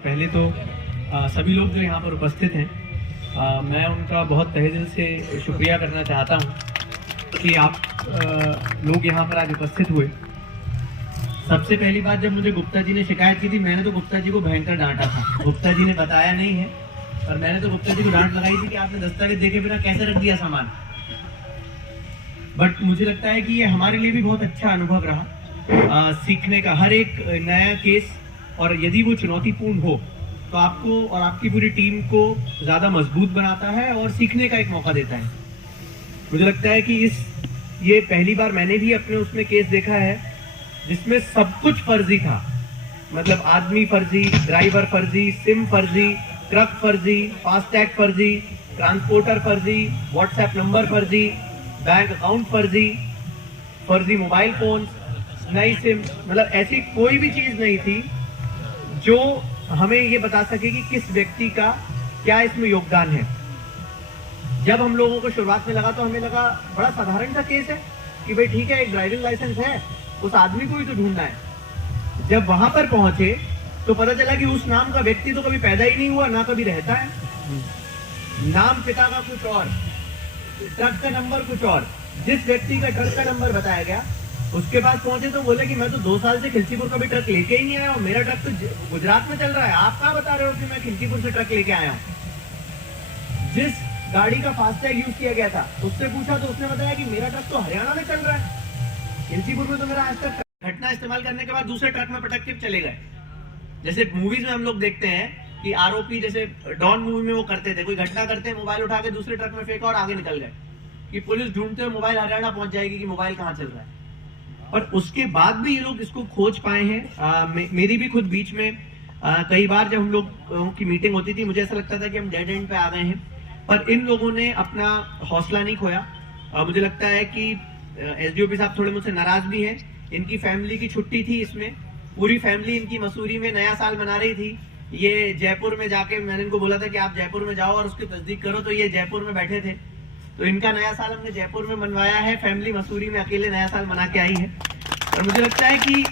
पहले तो सभी लोग जो यहाँ पर उपस्थित हैं, मैं उनका बहुत तहे दिल से शुक्रिया करना चाहता हूँ कि आप लोग यहाँ पर आज उपस्थित हुए। सबसे पहली बात, जब मुझे गुप्ता जी ने शिकायत की थी, मैंने तो गुप्ता जी को भयंकर डांटा था। गुप्ता जी ने बताया नहीं है, पर मैंने तो गुप्ता जी को डांट लगाई थी कि आपने दस्तावेज देखे बिना कैसे रख दिया सामान। बट मुझे लगता है कि ये हमारे लिए भी बहुत अच्छा अनुभव रहा, सीखने का। हर एक नया केस, और यदि वो चुनौतीपूर्ण हो तो आपको और आपकी पूरी टीम को ज़्यादा मजबूत बनाता है और सीखने का एक मौका देता है। मुझे लगता है कि ये पहली बार मैंने भी अपने उसमें केस देखा है जिसमें सब कुछ फर्जी था। मतलब आदमी फर्जी, ड्राइवर फर्जी, सिम फर्जी, ट्रक फर्जी, फास्टैग फर्जी, ट्रांसपोर्टर फर्जी, व्हाट्सएप नंबर फर्जी, बैंक अकाउंट फर्जी, फर्जी मोबाइल फोन, नई सिम। मतलब ऐसी कोई भी चीज नहीं थी जो हमें ये बता सके कि किस व्यक्ति का क्या इसमें योगदान है। जब हम लोगों को शुरुआत में लगा तो हमें लगा बड़ा साधारण सा केस है कि भाई ठीक है, एक ड्राइविंग लाइसेंस है, उस आदमी को ही तो ढूंढना है। जब वहां पर पहुंचे तो पता चला कि उस नाम का व्यक्ति तो कभी पैदा ही नहीं हुआ, ना कभी रहता है। नाम पिता का कुछ और, ट्रक का नंबर कुछ और। जिस व्यक्ति का ट्रक का नंबर बताया गया उसके पास पहुंचे तो बोले कि मैं तो 2 साल से खिलचीपुर का भी ट्रक लेके ही नहीं आया हूं, मेरा ट्रक तो गुजरात में चल रहा है। आप कहां बता रहे हो कि मैं खिलचीपुर से ट्रक लेके आया हूं। जिस गाड़ी का फास्टैग यूज किया गया था उससे पूछा तो उसने बताया कि मेरा ट्रक तो हरियाणा में चल रहा है, खिलचीपुर में तो मेरा आज तक। घटना इस्तेमाल करने के बाद दूसरे ट्रक में पटक के चले गए। जैसे मूवीज में हम लोग देखते हैं कि आरोपी, जैसे डॉन मूवी में वो करते थे, कोई घटना करते, मोबाइल उठा के दूसरे ट्रक में फेंका और आगे निकल गए कि पुलिस ढूंढते हुए मोबाइल हरियाणा पहुंच जाएगी कि मोबाइल कहां चल रहा है। और उसके बाद भी ये लोग इसको खोज पाए हैं। मेरी भी खुद बीच में कई बार जब हम लोग की मीटिंग होती थी, मुझे ऐसा लगता था कि हम डेड एंड पे आ गए हैं, पर इन लोगों ने अपना हौसला नहीं खोया। मुझे लगता है कि एसडीओपी साहब थोड़े मुझसे नाराज भी हैं। इनकी फैमिली की छुट्टी थी, इसमें पूरी फैमिली इनकी मसूरी में नया साल मना रही थी। ये जयपुर में जाके, मैंने इनको बोला था कि आप जयपुर में जाओ और उसकी तस्दीक करो, तो ये जयपुर में बैठे थे। तो इनका नया साल हमने जयपुर में मनवाया है, फैमिली मसूरी में अकेले नया साल मना के आई है। और मुझे लगता है कि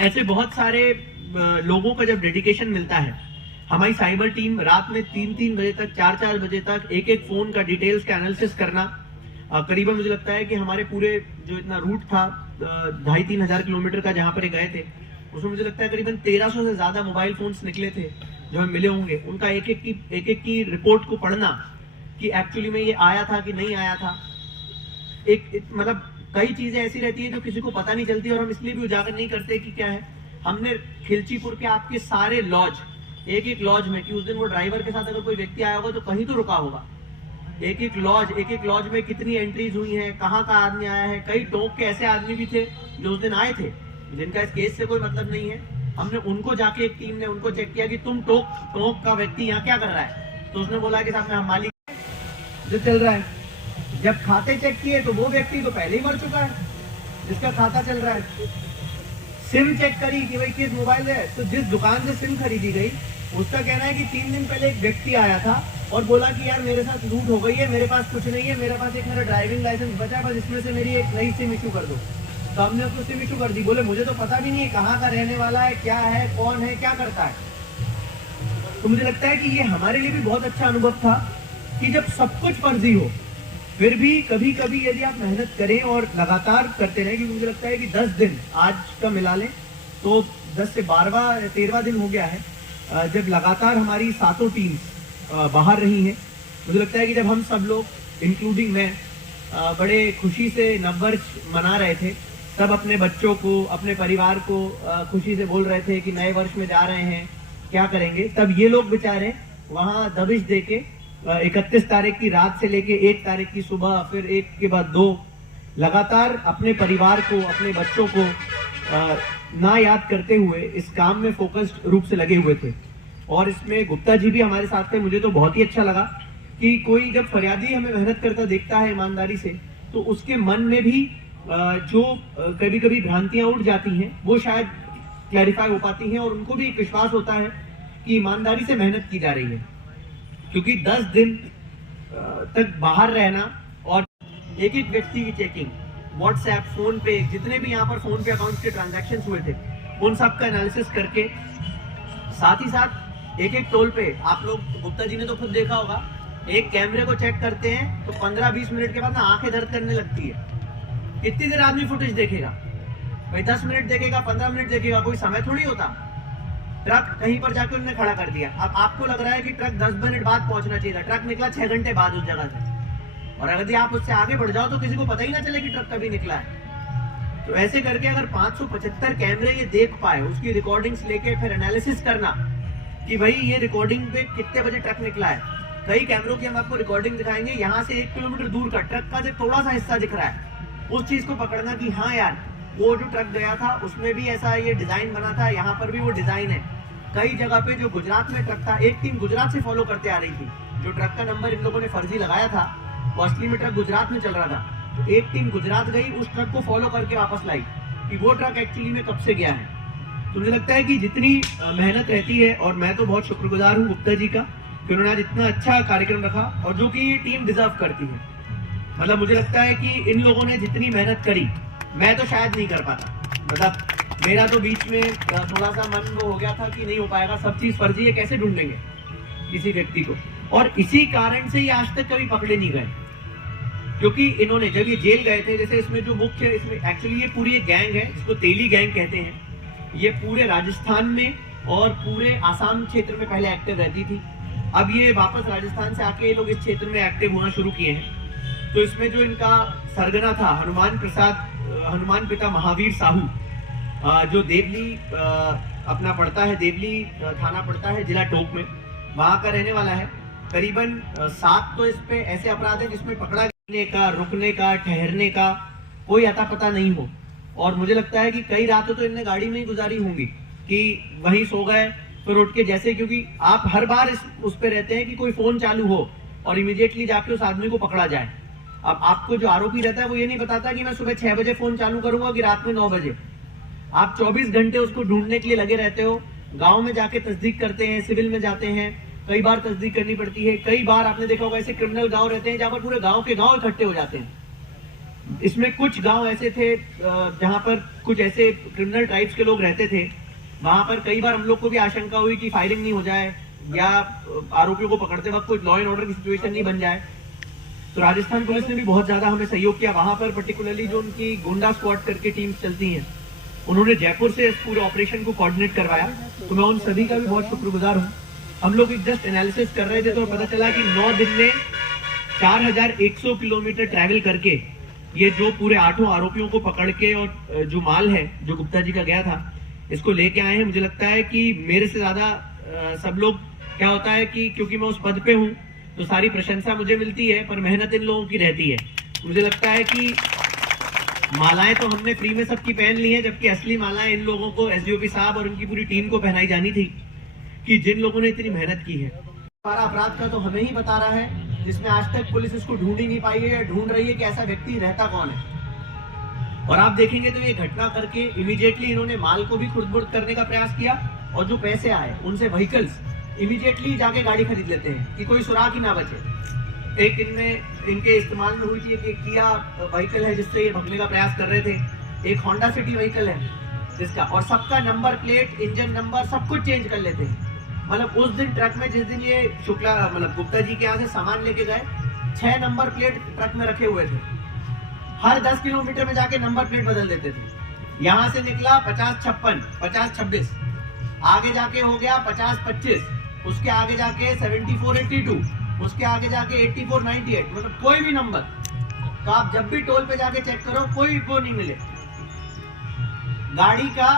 ऐसे बहुत सारे लोगों का जब डेडिकेशन मिलता है, हमारी साइबर टीम रात में 3-3 बजे तक, 4-4 बजे तक एक फोन का डिटेल्स का एनालिसिस करना, करीबन मुझे लगता है कि हमारे पूरे जो इतना रूट था 2,500-3 हजार किलोमीटर का जहां पर गए थे, उसमें मुझे लगता है करीबन 1300 से ज्यादा मोबाइल फोन्स निकले थे जो हमें मिले होंगे। उनका एक एक की रिपोर्ट को पढ़ना कि एक्चुअली में ये आया था कि नहीं आया था। मतलब कई चीजें ऐसी रहती है जो किसी को पता नहीं चलती, और हम इसलिए भी उजागर नहीं करते कि क्या है। हमने खिलचीपुर के आपके सारे लॉज, एक लॉज में, कि उस दिन वो ड्राइवर के साथ अगर कोई व्यक्ति आया होगा तो कहीं तो रुका होगा। एक लॉज में कितनी एंट्रीज हुई हैं, कहाँ का आदमी आया है। कई टोंक के ऐसे आदमी भी थे जो उस दिन आए थे, जिनका इस केस से कोई मतलब नहीं है। हमने उनको जाके, एक टीम ने उनको चेक किया कि तुम टोंक का व्यक्ति यहाँ क्या कर रहा है, तो उसने बोला कि साहब मैं मालिक जो चल रहा है। जब खाते चेक किए तो वो व्यक्ति तो पहले ही मर चुका है जिसका खाता चल रहा है। सिम चेक करी कि भाई किस मोबाइल है, तो जिस दुकान से सिम खरीदी गई उसका कहना है कि 3 दिन पहले एक व्यक्ति आया था और बोला कि यार मेरे साथ लूट हो गई है, मेरे पास कुछ नहीं है, मेरे पास एक मेरा ड्राइविंग लाइसेंस बचा है, बस इसमें से मेरी एक नई सिम इशू कर दो। तो हमने उसको सिम इशू कर दी। बोले मुझे तो पता भी नहीं है कहाँ का रहने वाला है, क्या है, कौन है, क्या करता है। तो मुझे लगता है कि ये हमारे लिए भी बहुत अच्छा अनुभव था कि जब सब कुछ फर्जी हो, फिर भी कभी कभी यदि आप मेहनत करें और लगातार करते रहें, क्योंकि मुझे लगता है कि 10 दिन आज का मिला लें तो 10 से 12-13वां दिन हो गया है जब लगातार हमारी सातों टीम्स बाहर रही हैं। मुझे लगता है कि जब हम सब लोग, इंक्लूडिंग मैं, बड़े खुशी से नववर्ष मना रहे थे, सब अपने बच्चों को, अपने परिवार को खुशी से बोल रहे थे कि नए वर्ष में जा रहे हैं, क्या करेंगे, तब ये लोग बेचारे वहां दबिश देके 31 तारीख की रात से लेके 1 तारीख की सुबह, फिर 1 के बाद 2, लगातार अपने परिवार को, अपने बच्चों को ना याद करते हुए इस काम में फोकस्ड रूप से लगे हुए थे। और इसमें गुप्ता जी भी हमारे साथ थे। मुझे तो बहुत ही अच्छा लगा कि कोई जब फरियादी हमें मेहनत करता देखता है ईमानदारी से, तो उसके मन में भी जो कभी कभी भ्रांतियां उठ जाती हैं वो शायद क्लैरिफाई हो पाती हैं, और उनको भी एक विश्वास होता है कि ईमानदारी से मेहनत की जा रही है। क्योंकि 10 दिन तक बाहर रहना और एक व्यक्ति की चेकिंग, व्हाट्सएप, फोन पे, जितने भी यहाँ पर फोन पे अकाउंट्स के ट्रांजैक्शंस हुए थे, उन सब का एनालिसिस करके साथ ही साथ एक एक टोल पे आप लोग, गुप्ता जी ने तो खुद देखा होगा, एक कैमरे को चेक करते हैं तो 15-20 मिनट के बाद ना आंखें दर्द करने लगती है। कितनी देर आदमी फुटेज देखेगा भाई? 10 मिनट देखेगा, 15 मिनट देखेगा, कोई समय थोड़ी होता। ट्रक कहीं पर जाकर उन्होंने खड़ा कर दिया। अब आपको लग रहा है कि ट्रक 10 मिनट बाद पहुंचना चाहिए था, ट्रक निकला 6 घंटे बाद उस जगह से। और अगर आप उससे आगे बढ़ जाओ तो किसी को पता ही ना चले कि ट्रक कभी निकला है। तो ऐसे करके अगर 575 कैमरे ये देख पाए, उसकी रिकॉर्डिंग्स लेके फिर एनालिसिस करना कि भाई ये रिकॉर्डिंग पे कितने बजे ट्रक निकला है। कई कैमरों की हम आपको रिकॉर्डिंग दिखाएंगे, यहाँ से 1 किलोमीटर दूर का ट्रक का जो थोड़ा सा हिस्सा दिख रहा है, उस चीज को पकड़ना कि हाँ यार वो जो ट्रक गया था उसमें भी ऐसा ये डिजाइन बना था, यहाँ पर भी वो डिजाइन है। कई जगह पे जो गुजरात में ट्रक था, एक टीम गुजरात से फॉलो करते आ रही थी, जो ट्रक का नंबर इन लोगों ने फर्जी लगाया था, वो असली में ट्रक गुजरात में चल रहा था। तो एक टीम गुजरात गई, उस ट्रक को फॉलो करके वापस लाई कि वो ट्रक एक्चुअली में कब से गया है। तो मुझे लगता है कि जितनी मेहनत रहती है, और मैं तो बहुत शुक्रगुजार हूँ गुप्ता जी का कि उन्होंने आज इतना अच्छा कार्यक्रम रखा, और जो कि टीम डिजर्व करती है। मतलब मुझे लगता है कि इन लोगों ने जितनी मेहनत करी, मैं तो शायद नहीं कर पाता। मतलब मेरा तो बीच में थोड़ा सा मन वो हो गया था कि नहीं हो पाएगा, सब चीज फर्जी है, कैसे ढूंढेंगे किसी व्यक्ति को। और इसी कारण से ये आज तक कभी पकड़े नहीं गए, क्योंकि इन्होंने जब ये जेल गए थे, जैसे इसमें जो मुख्य, इसमें एक्चुअली ये पूरी एक गैंग है, इसको तेली गैंग कहते हैं। ये पूरे राजस्थान में और पूरे आसाम क्षेत्र में पहले एक्टिव रहती थी। अब ये वापस राजस्थान से आके ये लोग इस क्षेत्र में एक्टिव होना शुरू किए हैं। तो इसमें जो इनका सरगना था हनुमान पिता महावीर साहू, जो देवली अपना पड़ता है, देवली थाना पड़ता है जिला टोंक में, वहां का रहने वाला है। करीबन 7 तो इस पे ऐसे अपराध है जिसमें पकड़ा का, रुकने का, ठहरने का कोई अता पता नहीं हो। और मुझे लगता है कि कई रातें तो इनने गाड़ी में ही गुजारी होंगी कि वहीं सो गए, फिर उठ के, जैसे, क्योंकि आप हर बार उस पे रहते हैं कि कोई फोन चालू हो और इमीडिएटली जाके उस आदमी को पकड़ा जाए। अब आपको जो आरोपी रहता है वो ये नहीं बताता कि मैं सुबह 6 बजे फोन चालू करूंगा कि रात में 9 बजे। आप 24 घंटे उसको ढूंढने के लिए लगे रहते हो। गांव में जाके तस्दीक करते हैं, सिविल में जाते हैं, कई बार तस्दीक करनी पड़ती है। कई बार आपने देखा होगा ऐसे क्रिमिनल गांव रहते हैं जहां पर पूरे गांव के गांव इकट्ठे हो जाते हैं। इसमें कुछ गांव ऐसे थे जहां पर कुछ ऐसे क्रिमिनल टाइप्स के लोग रहते थे। वहां पर कई बार हम लोग को भी आशंका हुई कि फायरिंग नहीं हो जाए या आरोपियों को पकड़ते वक्त कोई लॉ एंड ऑर्डर की सिचुएशन नहीं बन जाए। तो राजस्थान पुलिस ने भी बहुत ज्यादा हमें सहयोग किया। वहां पर पर्टिकुलरली जो उनकी गुंडा स्क्वाड करके टीम्स चलती हैं, उन्होंने जयपुर से इस पूरे ऑपरेशन को कोऑर्डिनेट करवाया। तो मैं उन सभी का भी बहुत शुक्रगुजार हूँ। हम लोग एक जस्ट एनालिसिस कर रहे थे तो पता चला कि 9 दिन में 4100 किलोमीटर ट्रैवल करके ये जो पूरे 8 आरोपियों को पकड़ के और जो माल है जो गुप्ता जी का गया था इसको लेके आए हैं। मुझे लगता है कि मेरे से ज्यादा सब लोग, क्या होता है कि क्योंकि मैं उस पद पे हूँ तो सारी प्रशंसा मुझे मिलती है, पर मेहनत इन लोगों की रहती है। मुझे लगता है कि मालाएं तो हमने फ्री में सबकी पहन ली है, जबकि असली मालाएं इन लोगों को, एसडीओपी साहब और उनकी पूरी टीम को पहनाई जानी थी, कि जिन लोगों ने इतनी मेहनत की है। हमारा अपराध का तो हमें ही बता रहा है, जिसमें आज तक पुलिस इसको ढूंढ ही नहीं पाई है या ढूंढ रही है कि ऐसा व्यक्ति रहता कौन है। और आप देखेंगे तो ये घटना करके इमीडिएटली इन्होंने माल को भी खुर्द-बुर्द करने का प्रयास किया, और जो पैसे आए उनसे व्हीकल्स इमीडिएटली जाके गाड़ी खरीद लेते हैं कि कोई सुराग ही ना बचे। एक इनमें इनके इस्तेमाल में हुई थी एक किया व्हीकल है जिससे ये भगने का प्रयास कर रहे थे, एक होंडा सिटी व्हीकल है जिसका, और सबका नंबर प्लेट, इंजन नंबर सब कुछ चेंज कर लेते हैं। मतलब उस दिन ट्रक में, जिस दिन ये शुक्ला मतलब गुप्ता जी के यहाँ से सामान लेके गए, 6 नंबर प्लेट ट्रक में रखे हुए थे। हर 10 किलोमीटर में जाके नंबर प्लेट बदल देते थे। यहाँ से निकला 50-56, 50-26, आगे जाके हो गया 50-25, उसके आगे जाके 74-82, उसके आगे जाके 84-98, मतलब कोई भी नंबर। तो आप जब भी टोल पे जाके चेक करो, कोई वो नहीं मिले। गाड़ी का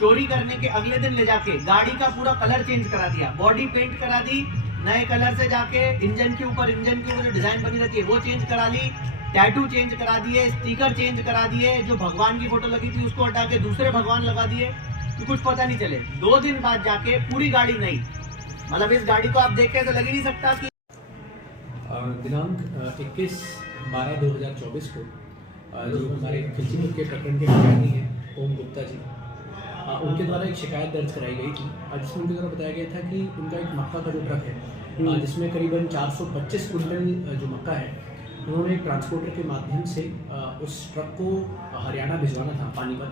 चोरी करने के अगले दिन ले जाके गाड़ी का पूरा कलर चेंज करा दिया, बॉडी पेंट करा दी, नए कलर से जाके इंजन के ऊपर जो डिजाइन बनी रहती है वो चेंज करा ली, टैटू चेंज करा दिए, स्टिकर चेंज करा दिए, जो भगवान की फोटो लगी थी उसको हटा के दूसरे भगवान लगा दिए कि कुछ पता नहीं चले। 2 दिन बाद जाके पूरी गाड़ी नई। मतलब इस गाड़ी को आप देख के तो लग ही नहीं सकता कि दिनांक 21/12/2024 को जो हमारे खिलची के प्रकरण के निगरानी है ओम गुप्ता जी, उनके द्वारा एक शिकायत दर्ज कराई गई थी, जिसमें उनके द्वारा बताया गया था कि उनका एक मक्का का जो ट्रक है जिसमें करीबन 425 कुंटल जो मक्का है, उन्होंने एक ट्रांसपोर्टर के माध्यम से उस ट्रक को हरियाणा भिजवाना था, पानीपत।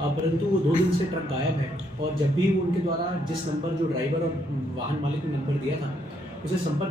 परंतु वो 2 दिन से ट्रक गायब है और जब भी उनके द्वारा जिस नंबर जो ड्राइवर और वाहन मालिक ने नंबर दिया था उसे संपर्क